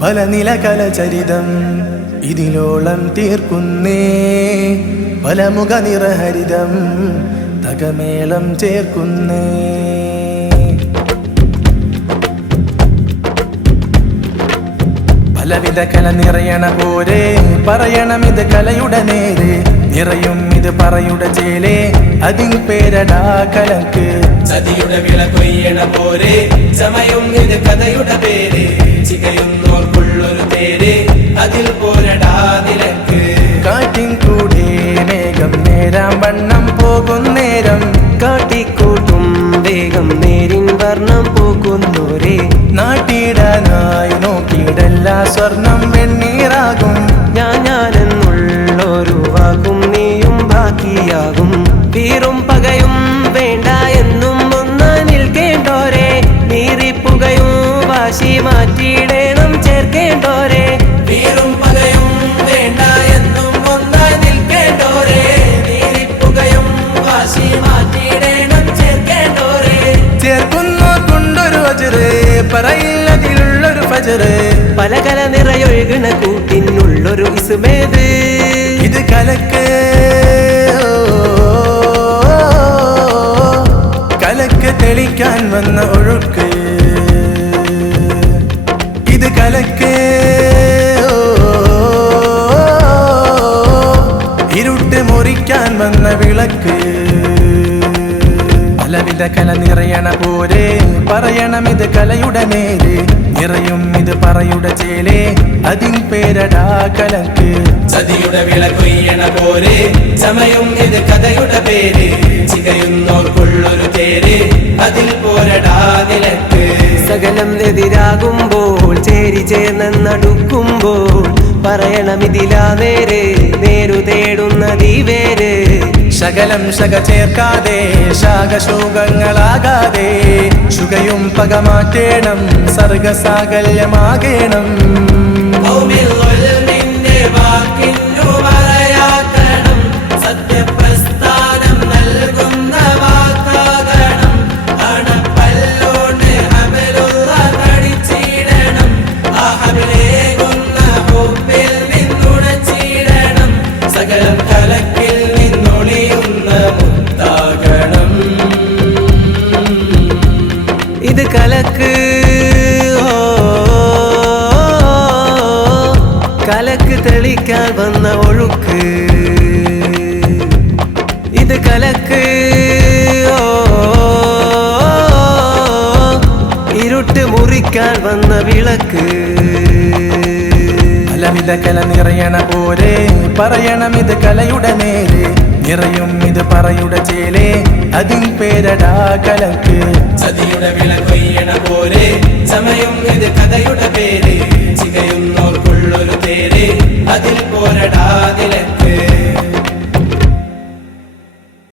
പല നിലകല ചരിതം ഇതിലോളം തീർക്കുന്നേ പല മുഖ നിറഹരിതം തകമേളം ചേർക്കുന്നേ പലവിധ കല നിറയണ പോരെ പറയണം ഇത് കലയുടെ നേരെ നിറയും ഇത് പറയുടെ ചേലേ അതിൻ പേരടാ കലക്ക് ചതിയുടെ വിള കൊയ്യണ പോരെ ചമയും ഇത് കഥയുടെ പേര് ചികയുന്നോർക്കുള്ളൊരു തേര് അതിൽ പോരടാ നിലക്ക് കാറ്റിൻ കൂടെ മേഘം നേരാം വണ്ണം പോകുന്നേരം കാട്ടിക്കൂട്ടും വേഗം നേരിൻ വർണ്ണം പോകുന്നോരേ നാട്ടിടാനായി നോക്കിയിടല്ല സ്വർണം വെണ്ണീറാകും ഞാനെന്നുള്ളൊരു വാക്കും നീയും ബാക്കിയാകും വീറും പകയും വേണ്ട എന്നും ഒന്നായി നിൽക്കേണ്ടോരെ നീറിപ്പുകയും വാശി മാറ്റിയിടേണം ചേർക്കേണ്ടോരെ വീറും പകയും വേണ്ട എന്നും ഒന്നായി നിൽക്കേണ്ടോരെ നീറിപ്പുകയും വാശി മാറ്റിയിടേണം ചേർക്കേണ്ടോരെ ചേർക്കുന്നോ കൊണ്ടൊരു അജറ് പറയില്ലതിലുള്ളൊരു ഫജറ് പല കല നിറയൊഴുകണ കൂട്ടിനുള്ളൊരു ഇസുമേത് ഇത് കലക്ക് കലക്ക് തെളിക്കാൻ വന്ന ഒഴുക്ക് ഇത് കലക്ക് ഇരുട്ട് മുറിക്കാൻ വന്ന വിളക്ക് പലവിധ കല നിറയണ പോരെ പറയണം ഇത് കലയുടെ നേര് നിറയും ഇത് പറയുടെ ചേലേ അതിൻ പേരടാ കലക്ക് ചതിയുടെ വിള കൊയ്യണ പോരെ ചമയും ഇത് കഥയുടെ പേര് ചികയുന്നോർക്കുള്ളൊരു തേര് അതിൽ പോരടാ നിലക്ക് സകലം എതിരാകുമ്പോൾ ചേരി ചേർന്നടുക്കുമ്പോൾ പറയണം ഇതിലാ നേര് നേരു തേടുന്നതീ വേര് ശകലം ശക ചേർക്കാതെ ശാഖശോകങ്ങളാകാതെ ശുകയും പകമാറ്റേണം സർഗസാകല്യമാകേണം നിന്റെ വാക്കിന്നു മറയാക്കണം സത്യപ്രസ്ഥാനം നൽകുന്ന വാക്കാകണം അണപ്പല്ലോണ്ട് ഹബലുള്ള കടിച്ചിടണം ആ ഹബിലേകുന്ന ഹുബ്ബിൽ നിന്നുണച്ചിടണം സകലം കലക്കിൽ നിന്നൊളിയുന്ന മുത്താകണം ഇത് കലക്ക് കലക്ക് തെളിക്കാൻ വന്ന ഒഴുക്ക് ഇത് കലക്ക് ഇരുട്ട് മുറിക്കാൻ വന്ന വിളക്ക് പലവിധ കല നിറയണ പോരെ പറയണം ഇത് കലയുടെ നേര് നിറയും ഇത് പറയുടെ ചേലേ അതിൻ പേരടാ കലക്ക് ചതിയുടെ വിള കൊയ്യണ പോരെ ചമയും ഇത് കഥയുടെ പേര്